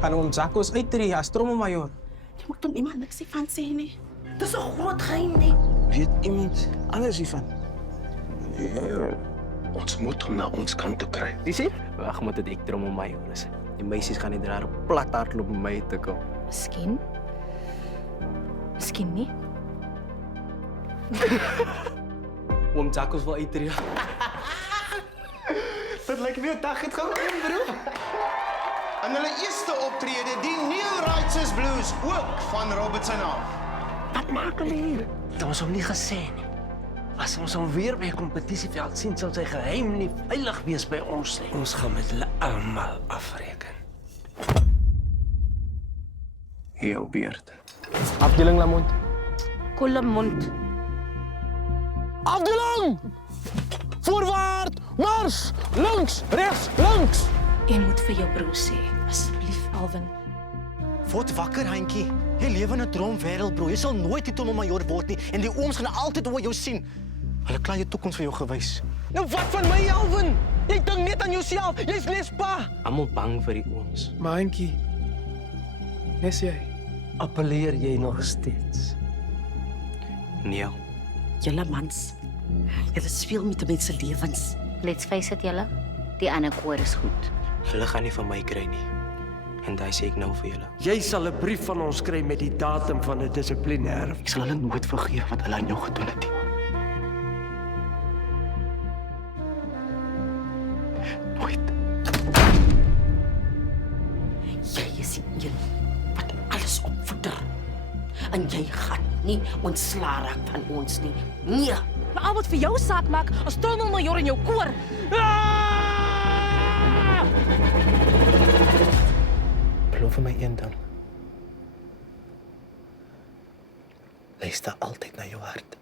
Gaan oom Jacques uittreë as trommemajoor. Jy moet hom iemand niks hiervan sê nie. Dis 'n groot geheim nie. Weet iemand anders hiervan? Nee, ons moet hom na ons kant toe kry. Dis dit? Wag, moet dit ek trommemajoor is. Die meisies gaan nie daar plat hardloop om my te kom. Miskien. Miskien nie. Oom Jacques wil uittreë. Dit lyk nie 'n dag het gaan kom, bro. En hulle eerste optrede, die New Righteous Blues, ook van Robertson af. Wat maak hulle hier? Het ons hom nie gesê nie. As ons hom weer by 'n kompetisieveld sien, sal sy geheim nie veilig wees by ons nie. Ons gaan met hulle almal afreken. Jou beurt. Afdeling Lamont. Kolemond. Afdeling! Voorwaarts, mars! Links, rechts, links! Jy moet vir jou broer sê, asseblief Alvin. Word wakker, Hentjie. Jy lewe in 'n droomwêreld, bro. Jy sal nooit die trommemajoor word nie en die ooms gaan altyd oor jou sien. Hulle klaar jou toekoms vir jou gewys. Nou wat van my, Alvin? Jy dink net aan jouself. Jy's nes pa. Almal bang vir die ooms. Maar Henkie, nes jy? Appelleer jy nog steeds? Nee. Julle mans. Julle speel met mense lewens. Let's face it, julle. Die ander koor is goed. Hulle gaan nie van my kry nie. En daai sê ek nou vir julle. Jy sal 'n brief van ons kry met die datum van 'n dissiplinêr. Ek sal hulle nooit vergeef wat hulle aan jou gedoen het nie. Nooit. Jy is die een wat alles opvoeder. En jy gaan nie ontslaa raak van ons nie. Nee. Maar al wat vir jou saak maak, as trommelmajoor in jou koor. Beloof vir my een ding. Luister altyd na jou hart.